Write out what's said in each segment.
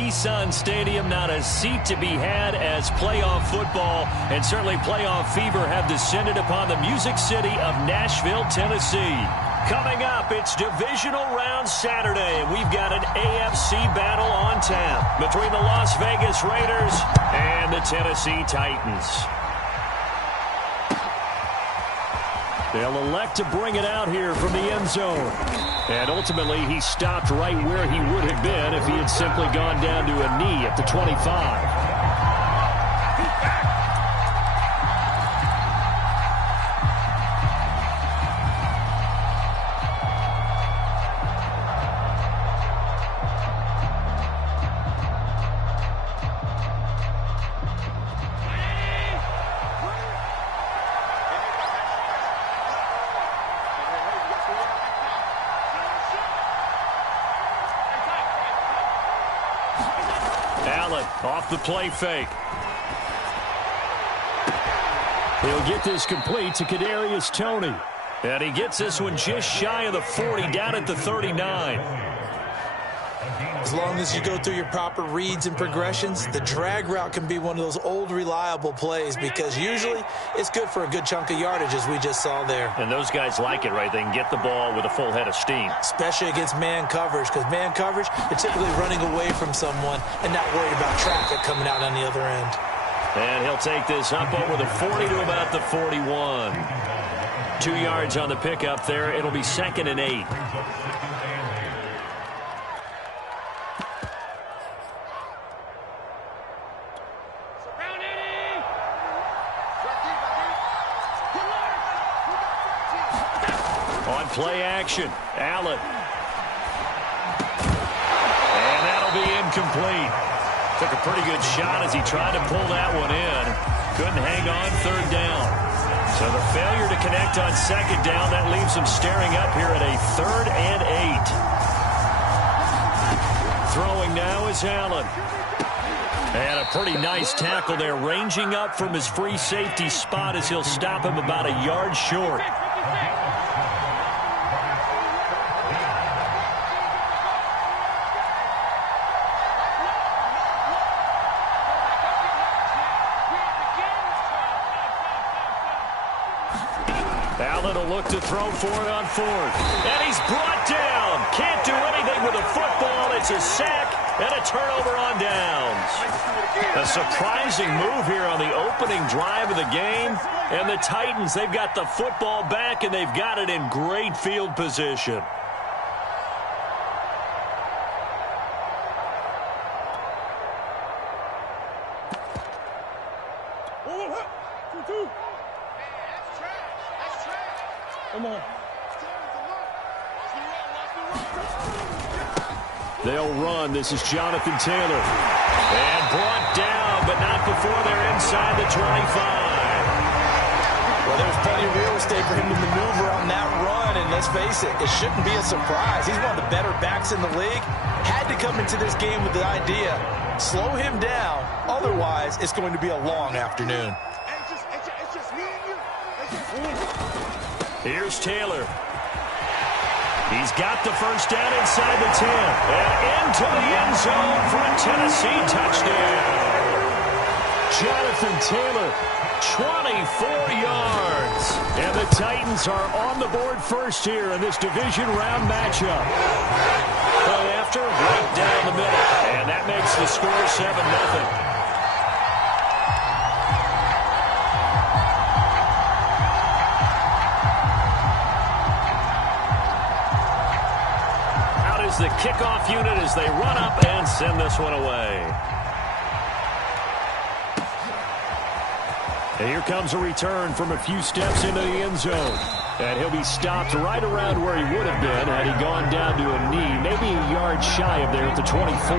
Nissan Stadium. Not a seat to be had as playoff football and certainly playoff fever have descended upon the Music City of Nashville, Tennessee. Coming up, it's divisional round Saturday, and we've got an AFC battle on tap between the Las Vegas Raiders and the Tennessee Titans. They'll elect to bring it out here from the end zone. And ultimately, he stopped right where he would have been if he had simply gone down to a knee at the 25. Off the play fake. He'll get this complete to Kadarius Toney. And he gets this one just shy of the 40, down at the 39. As long as you go through your proper reads and progressions, the drag route can be one of those old reliable plays because usually it's good for a good chunk of yardage, as we just saw there. And those guys like it, right? They can get the ball with a full head of steam. Especially against man coverage, because man coverage, you're typically running away from someone and not worried about traffic coming out on the other end. And he'll take this up over the 40 to about the 41. 2 yards on the pickup there. It'll be 2nd and 8. Play action. Allen. And that'll be incomplete. Took a pretty good shot as he tried to pull that one in. Couldn't hang on 3rd down. So the failure to connect on 2nd down, that leaves him staring up here at a 3rd and 8. Throwing now is Allen. And a pretty nice tackle there, ranging up from his free safety spot as he'll stop him about a yard short. Allen will look to throw for it on 4th. And he's brought down. Can't do anything with the football. It's a sack and a turnover on downs. A surprising move here on the opening drive of the game. And the Titans, they've got the football back, and they've got it in great field position. They'll run. This is Jonathan Taylor. And brought down, but not before they're inside the 25. Well, there's plenty of real estate for him to maneuver on that run, and let's face it, it shouldn't be a surprise. He's one of the better backs in the league. Had to come into this game with the idea, slow him down, otherwise it's going to be a long afternoon. Here's Taylor. He's got the first down inside the 10. And into the end zone for a Tennessee touchdown. Jonathan Taylor, 24 yards. And the Titans are on the board first here in this division round matchup. Play after, right down the middle. And that makes the score 7-0. The kickoff unit as they run up and send this one away. And here comes a return from a few steps into the end zone. And he'll be stopped right around where he would have been had he gone down to a knee, maybe a yard shy of there at the 24.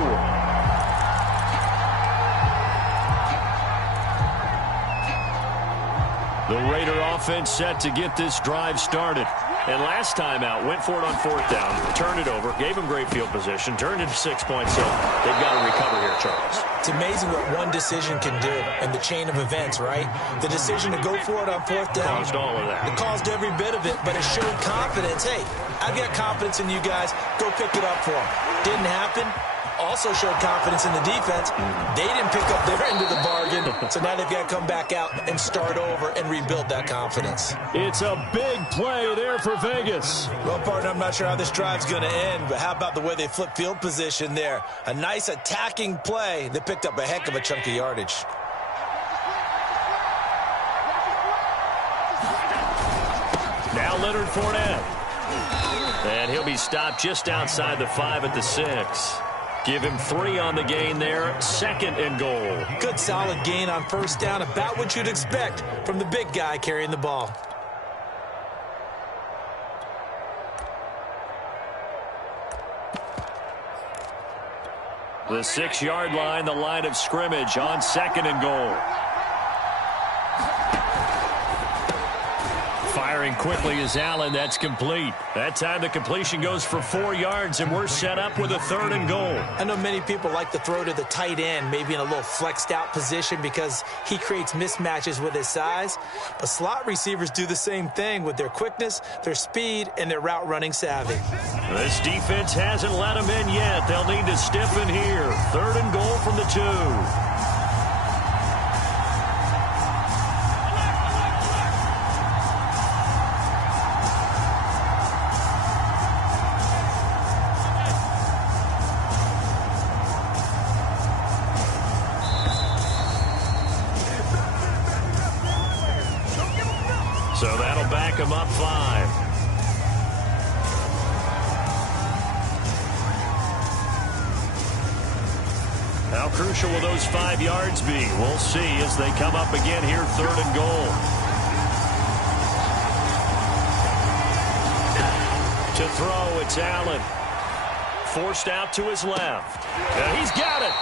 The Raider offense set to get this drive started. And last time out, went for it on 4th down, turned it over, gave him great field position, turned it to 6 points, so they've got to recover here, Charles. It's amazing what one decision can do in the chain of events, right? The decision to go for it on 4th down. Caused all of that. It caused every bit of it, but it showed confidence. Hey, I've got confidence in you guys. Go pick it up for them. Didn't happen. also showed confidence in the defense. They didn't pick up their end of the bargain, so now they've got to come back out and start over and rebuild that confidence. It's a big play there for Vegas. Well, partner, I'm not sure how this drive's going to end, but how about the way they flip field position there? A nice attacking play that picked up a heck of a chunk of yardage. Now Leonard Fournette. And he'll be stopped just outside the 5 at the 6. Give him 3 on the gain there. 2nd and goal. Good solid gain on first down. About what you'd expect from the big guy carrying the ball. The 6-yard line, the line of scrimmage on 2nd and goal. Firing quickly is Allen. That's complete. That time the completion goes for 4 yards, and we're set up with a 3rd and goal. I know many people like to throw to the tight end, maybe in a little flexed out position because he creates mismatches with his size. But slot receivers do the same thing with their quickness, their speed, and their route running savvy. This defense hasn't let them in yet. They'll need to stiffen here. 3rd and goal from the 2. So that'll back him up 5. How crucial will those 5 yards be? We'll see as they come up again here, 3rd and goal. To throw, it's Allen. Forced out to his left. He's got it.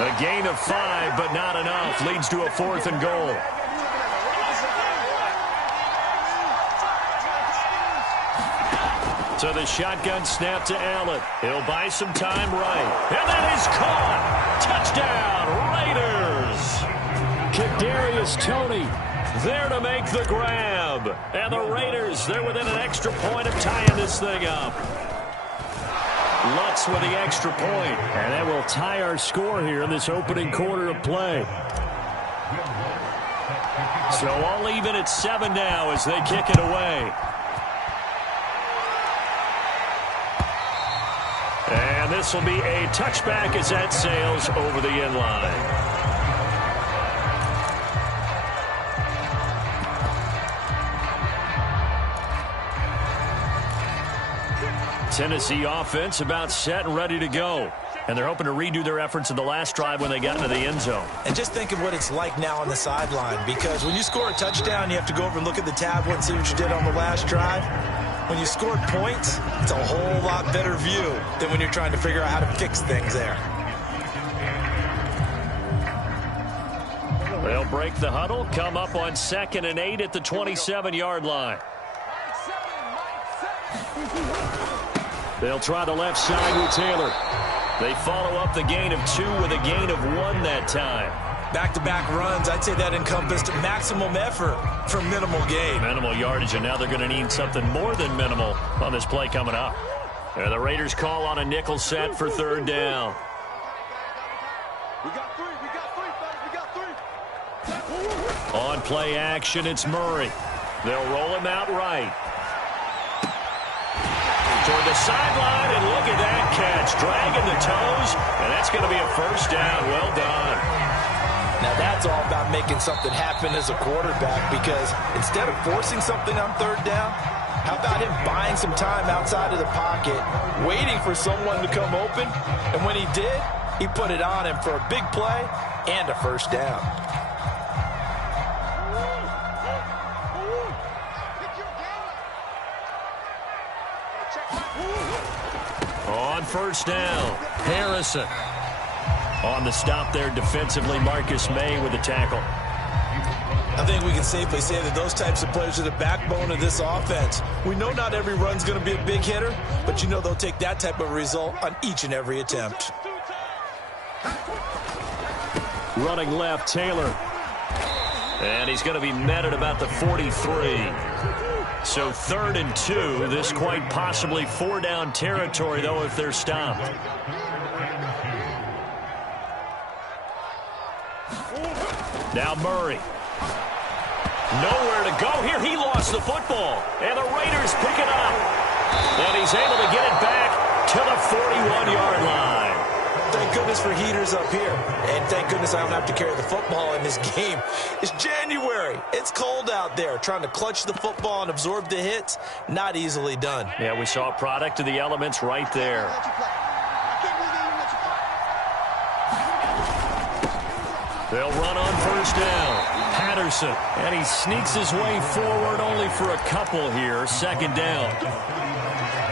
A gain of 5, but not enough. Leads to a 4th and goal. So the shotgun snap to Allen. He'll buy some time right. And that is caught. Touchdown, Raiders. Kadarius Toney there to make the grab. And the Raiders, they're within an extra point of tying this thing up. Lutz with the extra point. And that will tie our score here in this opening quarter of play. So all even at 7 now as they kick it away. And this will be a touchback as that sails over the end line. Tennessee offense about set and ready to go. And they're hoping to redo their efforts in the last drive when they got into the end zone. And just think of what it's like now on the sideline, because when you score a touchdown, you have to go over and look at the tablet and see what you did on the last drive. When you scored points, it's a whole lot better view than when you're trying to figure out how to fix things there. They'll break the huddle, come up on 2nd and 8 at the 27-yard line. They'll try the left side with Taylor. They follow up the gain of 2 with a gain of 1 that time. Back-to-back runs, I'd say that encompassed maximum effort for minimal gain. Minimal yardage, and now they're going to need something more than minimal on this play coming up. And the Raiders call on a nickel set for 3rd down. We got 3, fellas, we got 3. On play action, it's Murray. They'll roll him out right. Toward the sideline, and look at that catch. Dragging the toes, and that's going to be a 1st down. Well done. Now that's all about making something happen as a quarterback, because instead of forcing something on 3rd down, how about him buying some time outside of the pocket, waiting for someone to come open, and when he did, he put it on him for a big play and a 1st down. On 1st down, Harrison. On the stop there defensively, Marcus May with the tackle. I think we can safely say that those types of players are the backbone of this offense. We know not every run's going to be a big hitter, but you know they'll take that type of result on each and every attempt. Running left, Taylor. And he's going to be met at about the 43. So 3rd and 2. This quite possibly 4-down territory, though, if they're stopped. Now Murray. Nowhere to go here. He lost the football. And the Raiders pick it up. And he's able to get it back to the 41-yard line. Thank goodness for heaters up here. And thank goodness I don't have to carry the football in this game. It's January. It's cold out there. Trying to clutch the football and absorb the hits, not easily done. Yeah, we saw a product of the elements right there. They'll run on first down. Patterson, and he sneaks his way forward only for a couple here. Second down.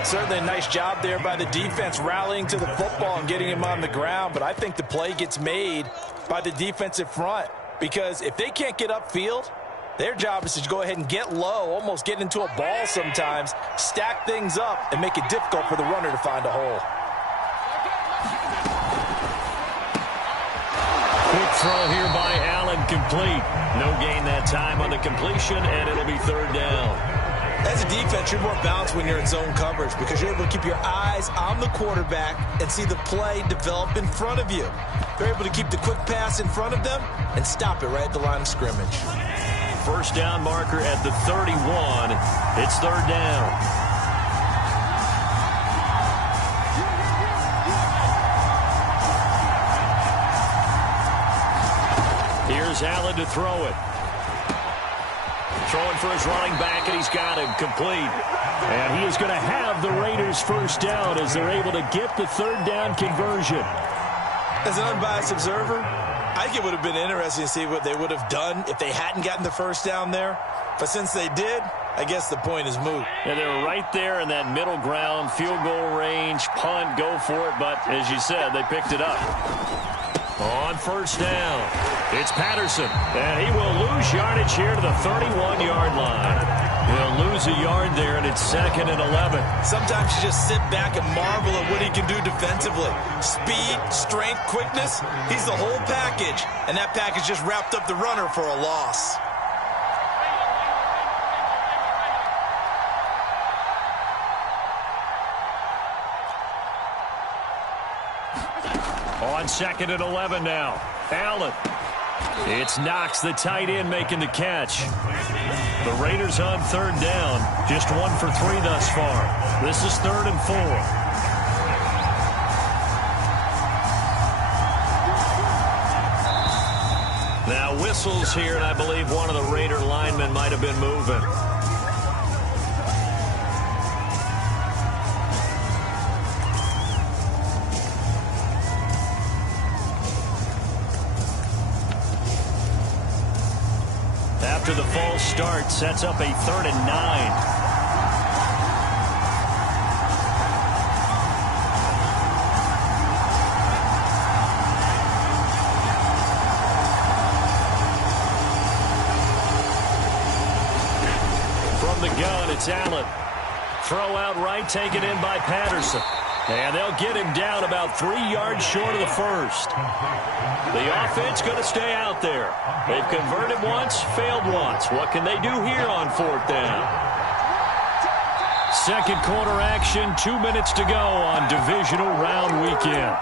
Certainly a nice job there by the defense rallying to the football and getting him on the ground, but I think the play gets made by the defensive front because if they can't get upfield, their job is to go ahead and get low, almost get into a ball sometimes, stack things up, and make it difficult for the runner to find a hole. Quick throw here by Allen, complete. No gain that time on the completion, and it'll be third down. As a defense, you're more balanced when you're in zone coverage because you're able to keep your eyes on the quarterback and see the play develop in front of you. They're able to keep the quick pass in front of them and stop it right at the line of scrimmage. First down marker at the 31. It's third down. Here's Allen to throw it. Throwing for his running back, and he's got him complete. And he is going to have the Raiders first down as they're able to get the third down conversion. As an unbiased observer, I think it would have been interesting to see what they would have done if they hadn't gotten the first down there. But since they did, I guess the point is moot. And they were right there in that middle ground, field goal range, punt, go for it. But as you said, they picked it up. On first down, it's Patterson, and he will lose yardage here to the 31-yard line. He'll lose a yard there, and it's 2nd and 11. Sometimes you just sit back and marvel at what he can do defensively. Speed, strength, quickness, he's the whole package, and that package just wrapped up the runner for a loss. On 2nd and 11 now. Allen. It's Knox, the tight end, making the catch. The Raiders on third down. Just 1 for 3 thus far. This is 3rd and 4. Now whistles here, and I believe one of the Raider linemen might have been moving. After the false start, sets up a 3rd and 9. From the gun, it's Allen. Throw out right, taken in by Patterson. And they'll get him down about 3 yards short of the first. The offense going to stay out there. They've converted once, failed once. What can they do here on 4th down? Second quarter action, 2 minutes to go on divisional round weekend.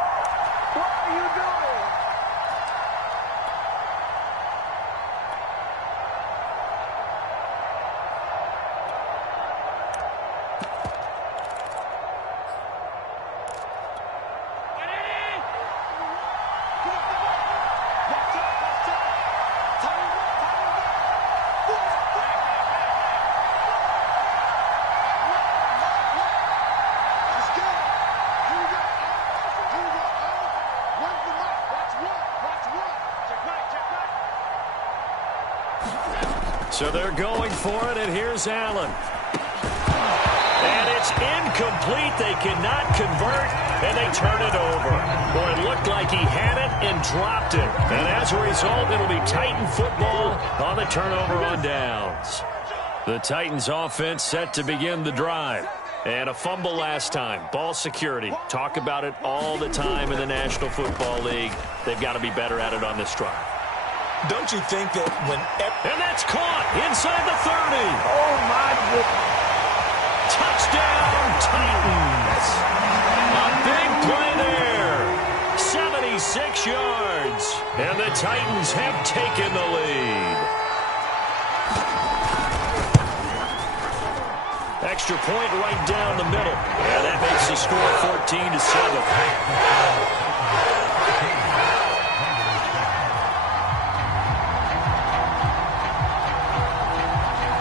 So they're going for it, and here's Allen. And it's incomplete. They cannot convert, and they turn it over. Boy, it looked like he had it and dropped it. And as a result, it'll be Titan football on the turnover on downs. The Titans offense set to begin the drive. And a fumble last time. Ball security. Talk about it all the time in the National Football League. They've got to be better at it on this drive. Don't you think that when... And that's caught inside the 30. Oh, my goodness. Touchdown, Titans. A big play there. 36 yards. And the Titans have taken the lead. Extra point right down the middle. And that makes the score 14-7.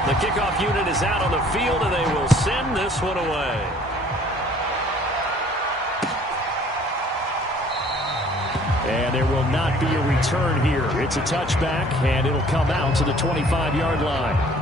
The kickoff unit is out on the field, and they will send this one away. And there will not be a return here. It's a touchback, and it'll come out to the 25-yard line.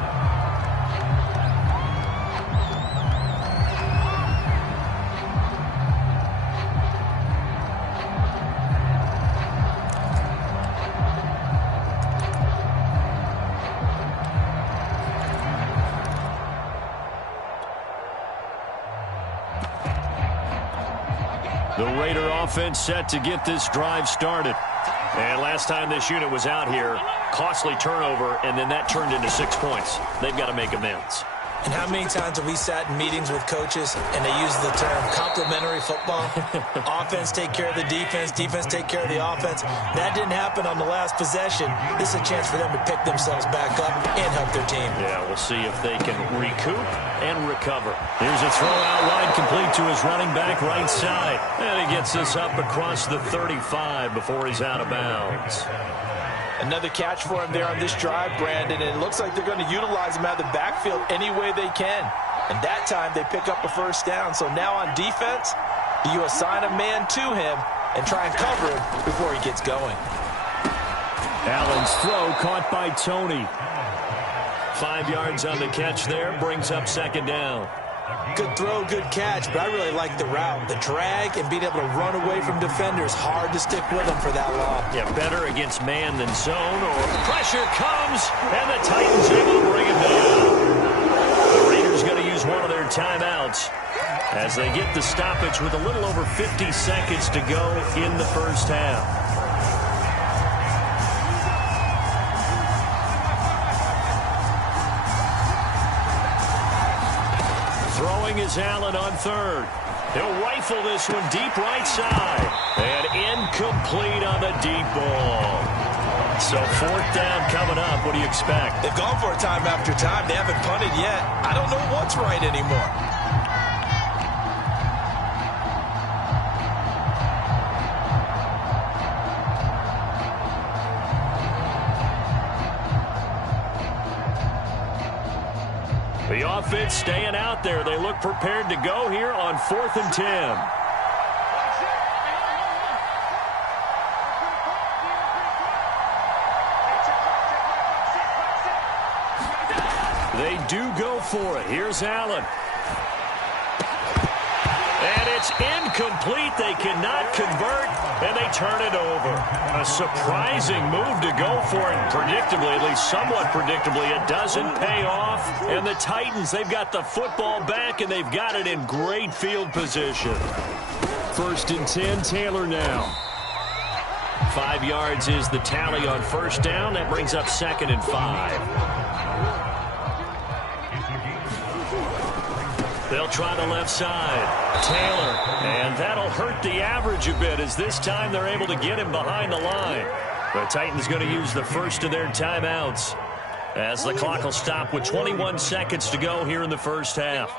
The Raider offense set to get this drive started. And last time this unit was out here, costly turnover, and then that turned into 6 points. They've got to make amends. And how many times have we sat in meetings with coaches and they use the term complementary football? Offense take care of the defense, defense take care of the offense. That didn't happen on the last possession. This is a chance for them to pick themselves back up and help their team. Yeah, we'll see if they can recoup and recover. Here's a throw out wide, complete to his running back right side. And he gets this up across the 35 before he's out of bounds. Another catch for him there on this drive, Brandon, and it looks like they're going to utilize him out of the backfield any way they can. And that time they pick up a first down. So now on defense, you assign a man to him and try and cover him before he gets going. Allen's throw caught by Tony. 5 yards on the catch there, brings up second down. Good throw, good catch, but I really like the route. The drag and being able to run away from defenders, hard to stick with them for that long. Yeah, better against man than zone, or pressure comes, and the Titans able to bring him down. The Raiders going to use one of their timeouts as they get the stoppage with a little over 50 seconds to go in the first half. Throwing is Allen on third. He'll rifle this one deep right side. And incomplete on the deep ball. So fourth down coming up. What do you expect? They've gone for it time after time. They haven't punted yet. I don't know what's right anymore. The offense staying out there. They look prepared to go here on 4th and 10. They do go for it. Here's Allen. And it's incomplete. They cannot convert, and they turn it over. A surprising move to go for it. Predictably, at least somewhat predictably, it doesn't pay off. And the Titans, they've got the football back, and they've got it in great field position. 1st and 10, Taylor now. 5 yards is the tally on first down. That brings up 2nd and 5. They'll try the left side. Taylor, and that'll hurt the average a bit as this time they're able to get him behind the line. The Titans going to use the first of their timeouts as the clock will stop with 21 seconds to go here in the first half.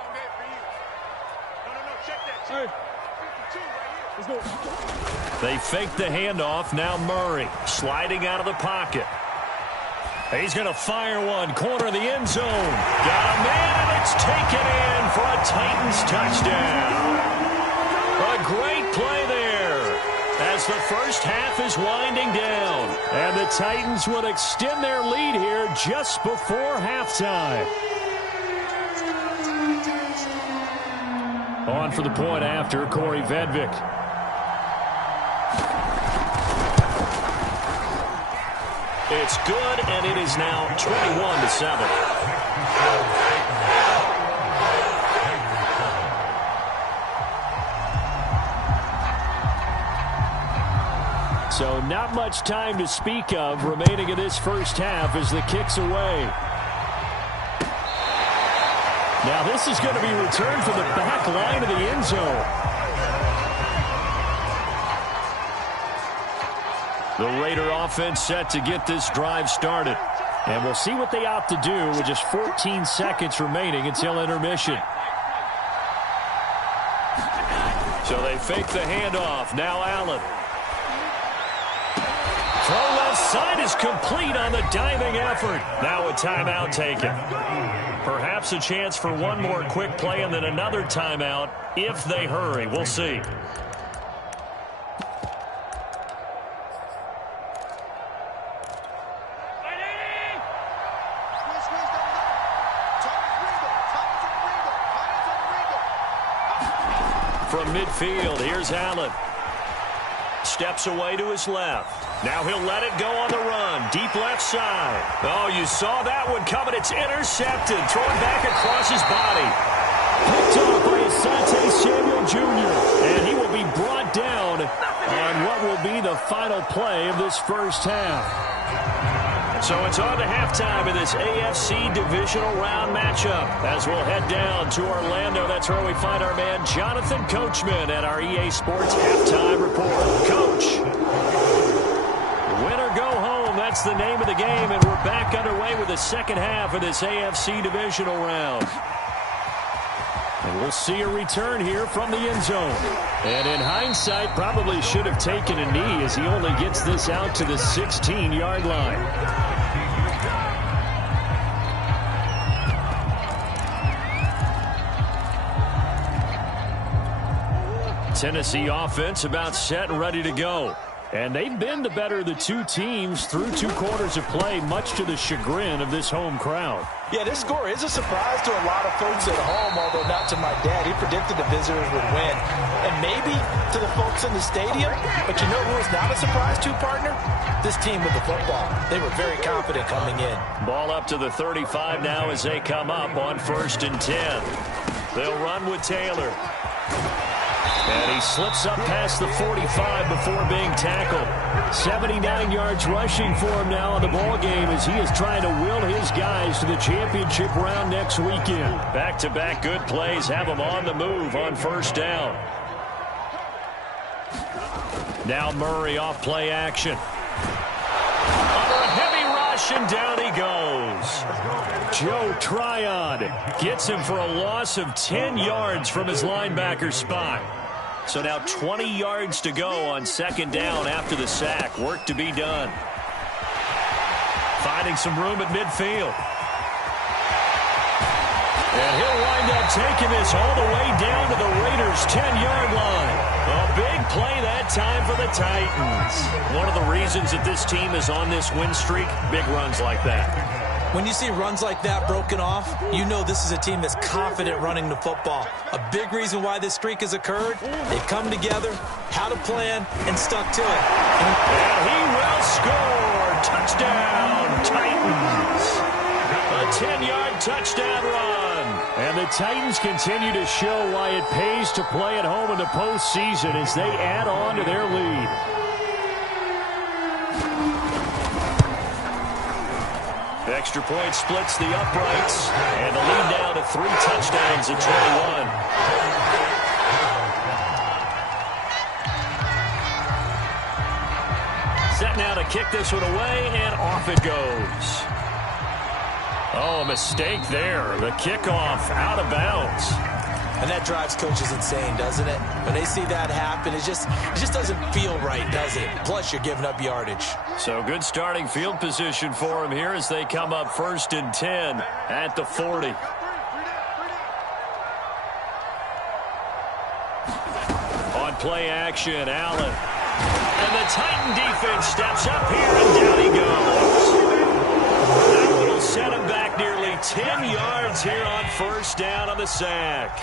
They fake the handoff. Now Murray sliding out of the pocket. He's going to fire one. Corner of the end zone. Got a man, and it's taken in for a Titans touchdown. A great play there as the first half is winding down. And the Titans will extend their lead here just before halftime. On for the point after, Corey Vedvik. It's good, and it is now 21-7. So not much time to speak of remaining in this first half as the kick's away. Now this is going to be returned from the back line of the end zone. The Raider offense set to get this drive started. And we'll see what they opt to do with just 14 seconds remaining until intermission. So they fake the handoff. Now Allen. Throw left side is complete on the diving effort. Now a timeout taken. Perhaps a chance for one more quick play and then another timeout if they hurry. We'll see. From midfield, here's Allen. Steps away to his left. Now he'll let it go on the run. Deep left side. Oh, you saw that one coming. It's intercepted. Thrown back across his body. Picked off by Asante Samuel Jr. And he will be brought down on what will be the final play of this first half. So it's on to halftime in this AFC divisional round matchup. As we'll head down to Orlando, that's where we find our man Jonathan Coachman at our EA Sports Halftime Report. Coach, win or go home, that's the name of the game, and we're back underway with the second half of this AFC divisional round. And we'll see a return here from the end zone. And in hindsight, probably should have taken a knee as he only gets this out to the 16-yard line. Tennessee offense about set and ready to go. And they've been the better of the two teams through 2 quarters of play, much to the chagrin of this home crowd. Yeah, this score is a surprise to a lot of folks at home, although not to my dad. He predicted the visitors would win. And maybe to the folks in the stadium. But you know who is not a surprise to, partner? This team with the football. They were very confident coming in. Ball up to the 35 now as they come up on 1st and 10. They'll run with Taylor. And he slips up past the 45 before being tackled. 79 yards rushing for him now in the ball game as he is trying to will his guys to the championship round next weekend. Back-to-back good plays have him on the move on 1st down. Now Murray off play action. Under a heavy rush, and down he goes. Joe Tryon gets him for a loss of 10 yards from his linebacker spot. So now 20 yards to go on 2nd down after the sack. Work to be done. Finding some room at midfield. And he'll wind up taking this all the way down to the Raiders' 10-yard line. A big play that time for the Titans. One of the reasons that this team is on this win streak, big runs like that. When you see runs like that broken off, you know this is a team that's confident running the football. A big reason why this streak has occurred, they've come together, had a plan, and stuck to it. And he will score. Touchdown, Titans. A 10-yard touchdown run. And the Titans continue to show why it pays to play at home in the postseason as they add on to their lead. Extra point splits the uprights, and the lead now to 3 touchdowns at 21. Set now to kick this one away, and off it goes. Oh, a mistake there. The kickoff out of bounds. And that drives coaches insane, doesn't it? When they see that happen, it just doesn't feel right, does it? Plus, you're giving up yardage. So good starting field position for them here as they come up 1st and 10 at the 40. On play action, Allen. And the Titan defense steps up here, and down he goes. That will set him back nearly 10 yards here on 1st down on the sack.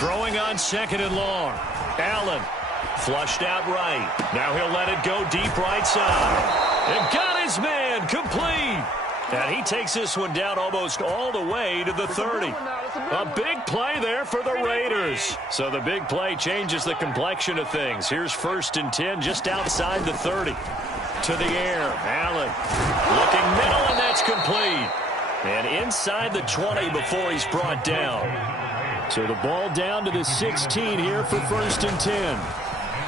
Throwing on 2nd and long. Allen flushed out right. Now he'll let it go deep right side. And got his man complete. And he takes this one down almost all the way to the 30. A big play there for the Raiders. So the big play changes the complexion of things. Here's 1st and 10 just outside the 30. To the air. Allen looking middle, and that's complete. And inside the 20 before he's brought down. So the ball down to the 16 here for 1st and 10.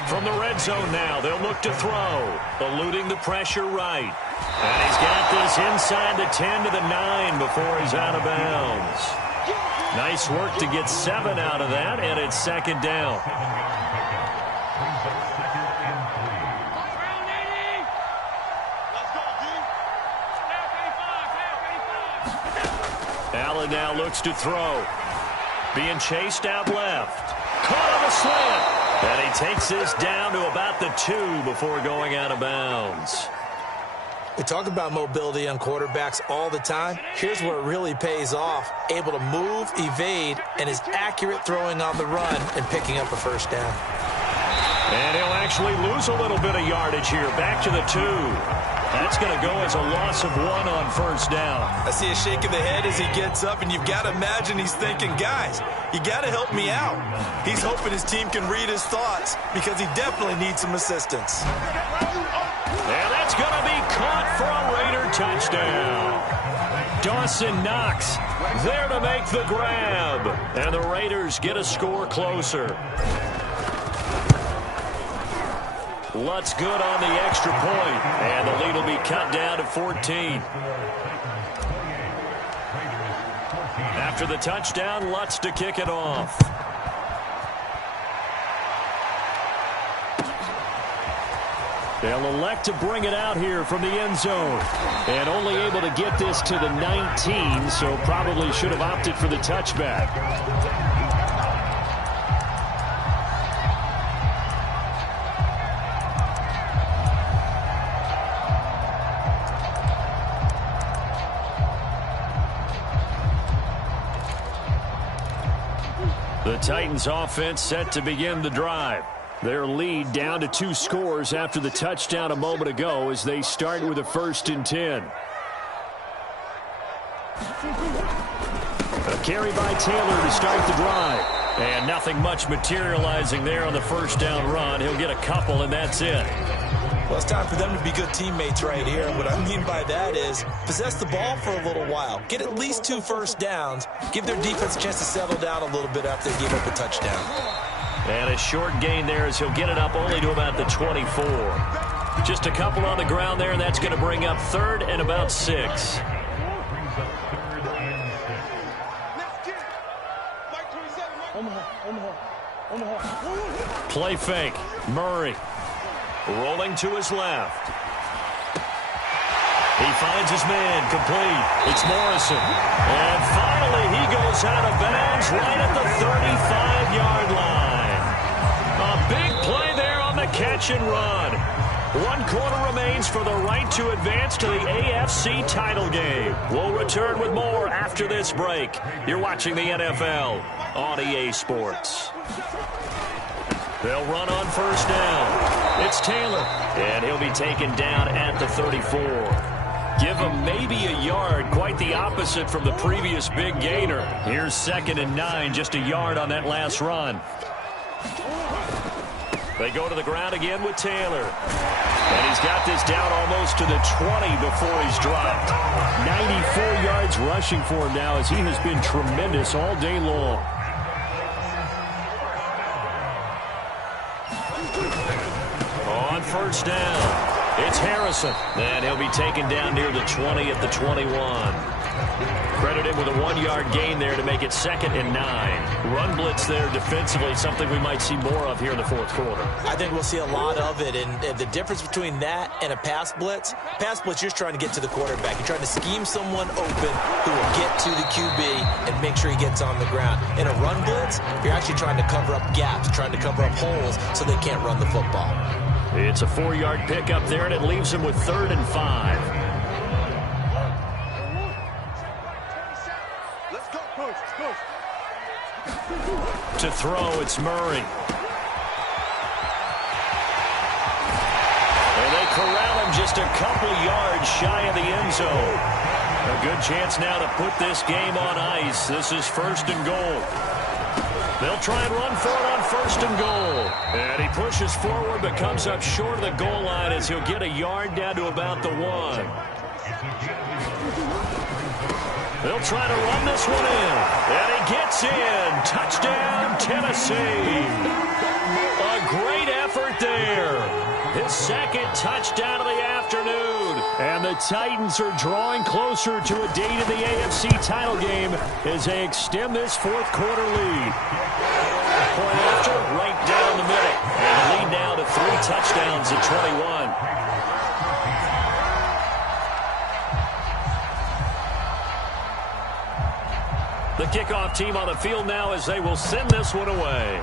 From the red zone now, they'll look to throw, eluding the pressure right. And he's got this inside the 10 to the 9 before he's out of bounds. Nice work to get 7 out of that, and it's second down. Allen now looks to throw. Being chased out left. Caught on the slant. And he takes this down to about the 2 before going out of bounds. We talk about mobility on quarterbacks all the time. Here's where it really pays off. Able to move, evade, and is accurate throwing on the run and picking up a first down. And he'll actually lose a little bit of yardage here. Back to the 2. That's going to go as a loss of 1 on first down. I see a shake of the head as he gets up, and you've got to imagine he's thinking, guys, you got to help me out. He's hoping his team can read his thoughts because he definitely needs some assistance. And that's going to be caught for a Raider touchdown. Dawson Knox there to make the grab. And the Raiders get a score closer. Lutz good on the extra point, and the lead will be cut down to 14. After the touchdown, Lutz to kick it off. They'll elect to bring it out here from the end zone, and only able to get this to the 19, so probably should have opted for the touchback. The Titans offense set to begin the drive. Their lead down to 2 scores after the touchdown a moment ago as they start with a 1st and 10. A carry by Taylor to start the drive. And nothing much materializing there on the first down run. He'll get a couple, and that's it. Well, it's time for them to be good teammates right here. What I mean by that is possess the ball for a little while. Get at least 2 first downs. Give their defense a chance to settle down a little bit after they give up a touchdown. And a short gain there as he'll get it up only to about the 24. Just a couple on the ground there, and that's going to bring up 3rd and about 6. Play fake. Murray rolling to his left. He finds his man complete. It's Morrison. And finally he goes out of bounds right at the 35-yard line. A big play there on the catch and run. 1 quarter remains for the right to advance to the AFC title game. We'll return with more after this break. You're watching the NFL on EA Sports. They'll run on first down. It's Taylor, and he'll be taken down at the 34. Give him maybe a yard, quite the opposite from the previous big gainer. Here's 2nd and 9, just a yard on that last run. They go to the ground again with Taylor. And he's got this down almost to the 20 before he's dropped. 94 yards rushing for him now as he has been tremendous all day long. On first down, it's Harrison. And he'll be taken down near the 20 at the 21. Credit him with a 1-yard gain there to make it 2nd and 9. Run blitz there defensively, something we might see more of here in the 4th quarter. I think we'll see a lot of it, and the difference between that and a pass blitz, you're just trying to get to the quarterback. You're trying to scheme someone open who will get to the QB and make sure he gets on the ground. In a run blitz, you're actually trying to cover up gaps, trying to cover up holes so they can't run the football. It's a 4-yard pickup there, and it leaves him with 3rd and 5. To throw, it's Murray. And they corral him just a couple yards shy of the end zone. A good chance now to put this game on ice. This is 1st and goal. They'll try and run for it on 1st and goal. And he pushes forward but comes up short of the goal line as he'll get a yard down to about the 1. They'll try to run this one in. And he gets in. Touchdown, Tennessee. A great effort there. His second touchdown of the afternoon. And the Titans are drawing closer to a date in the AFC title game as they extend this fourth quarter lead. Point after, right down the middle. And the lead now to 3 touchdowns at 21. The kickoff team on the field now as they will send this one away.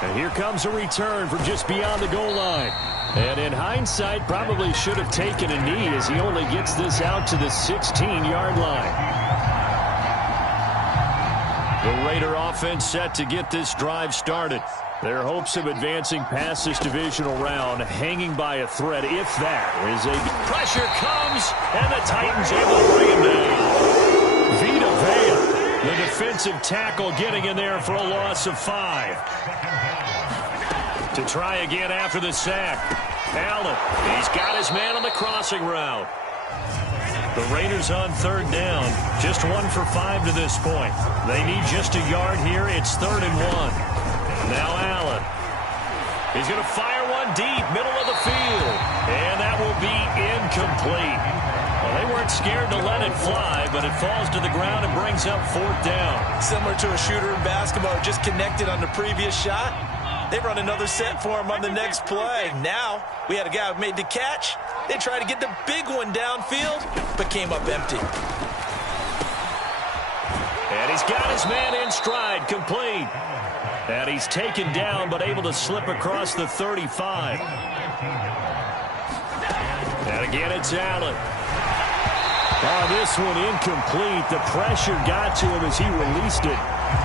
And here comes a return from just beyond the goal line. And in hindsight, probably should have taken a knee as he only gets this out to the 16-yard line. The Raider offense set to get this drive started. Their hopes of advancing past this divisional round hanging by a thread, if that is a... Pressure comes, and the Titans able to bring him down. Vita Vea, the defensive tackle, getting in there for a loss of 5. To try again after the sack. Allen, he's got his man on the crossing route. The Raiders on third down. Just 1 for 5 to this point. They need just a yard here. It's 3rd and 1. Now Allen. He's going to fire one deep, middle of the field. And that will be incomplete. Well, they weren't scared to let it fly, but it falls to the ground and brings up 4th down. Similar to a shooter in basketball, just connected on the previous shot. They run another set for him on the next play. Now, we had a guy who made the catch. They tried to get the big one downfield, but came up empty. And he's got his man in stride, complete. And he's taken down, but able to slip across the 35. And again, it's Allen. Oh, this one incomplete. The pressure got to him as he released it.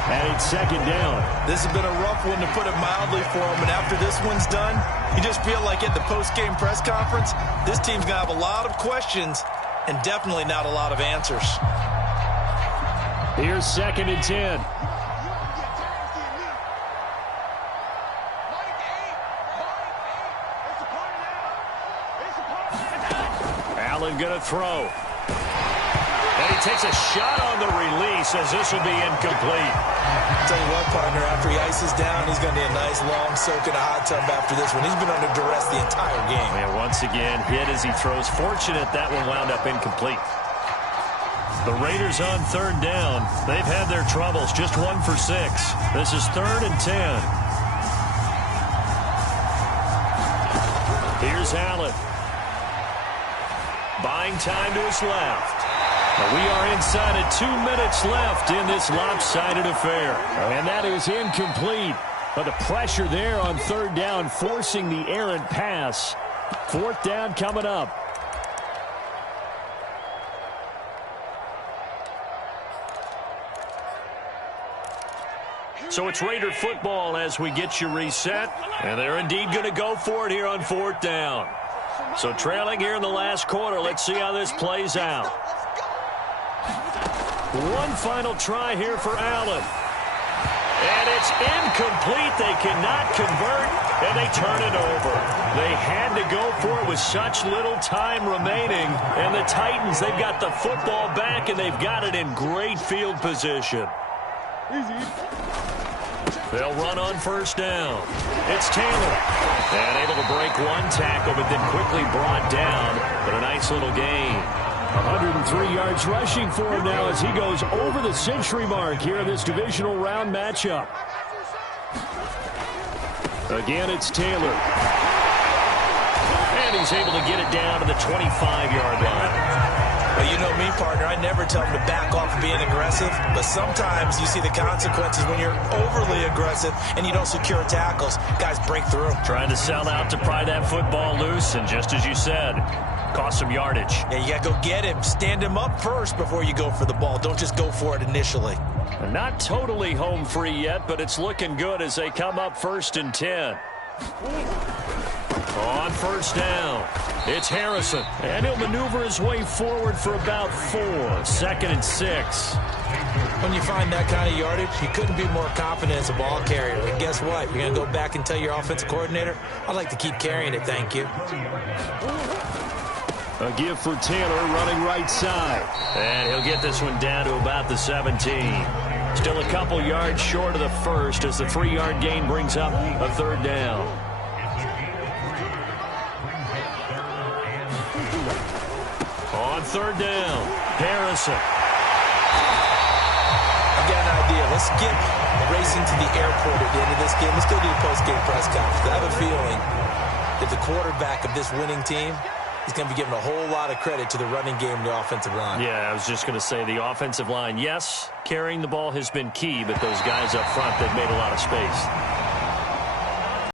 And it's 2nd down. This has been a rough one, to put it mildly, for him. And after this one's done, you just feel like at the post-game press conference, this team's going to have a lot of questions and definitely not a lot of answers. Here's 2nd and 10. Allen going to throw. And he takes a shot on the release as this will be incomplete. I'll tell you what, partner, after he ices down, he's going to need a nice long soak in a hot tub after this one. He's been under duress the entire game. And once again, hit as he throws. Fortunate that one wound up incomplete. The Raiders on 3rd down. They've had their troubles. Just 1 for 6. This is 3rd and 10. Here's Allen. Buying time to his left. We are inside of 2 minutes left in this lopsided affair. And that is incomplete. But the pressure there on 3rd down, forcing the errant pass. 4th down coming up. So it's Raider football as we get you reset. And they're indeed going to go for it here on 4th down. So trailing here in the last quarter. Let's see how this plays out. One final try here for Allen. And it's incomplete. They cannot convert, and they turn it over. They had to go for it with such little time remaining. And the Titans, they've got the football back, and they've got it in great field position. They'll run on 1st down. It's Taylor. And able to break one tackle, but then quickly brought down. But a nice little gain. 103 yards rushing for him now as he goes over the century mark here in this divisional round matchup. Again, it's Taylor. And he's able to get it down to the 25-yard line. Well, you know me, partner. I never tell them to back off of being aggressive, but sometimes you see the consequences when you're overly aggressive and you don't secure tackles. Guys break through. Trying to sell out to pry that football loose, and just as you said, cost some yardage. Yeah, you got to go get him. Stand him up first before you go for the ball. Don't just go for it initially. Not totally home free yet, but it's looking good as they come up 1st and 10. On 1st down, it's Harrison. And he'll maneuver his way forward for about 4. 2nd and 6. When you find that kind of yardage, you couldn't be more confident as a ball carrier. And guess what? You're going to go back and tell your offensive coordinator, I'd like to keep carrying it, thank you. A give for Taylor running right side. And he'll get this one down to about the 17. Still a couple yards short of the first as the 3-yard gain brings up a third down. On third down, Harrison. I've got an idea. Let's get racing to the airport at the end of this game. Let's go do the post-game press conference. I have a feeling that the quarterback of this winning team is going to be giving a whole lot of credit to the running game and the offensive line. Yeah, I was just going to say the offensive line, yes, carrying the ball has been key, but those guys up front, they've made a lot of space.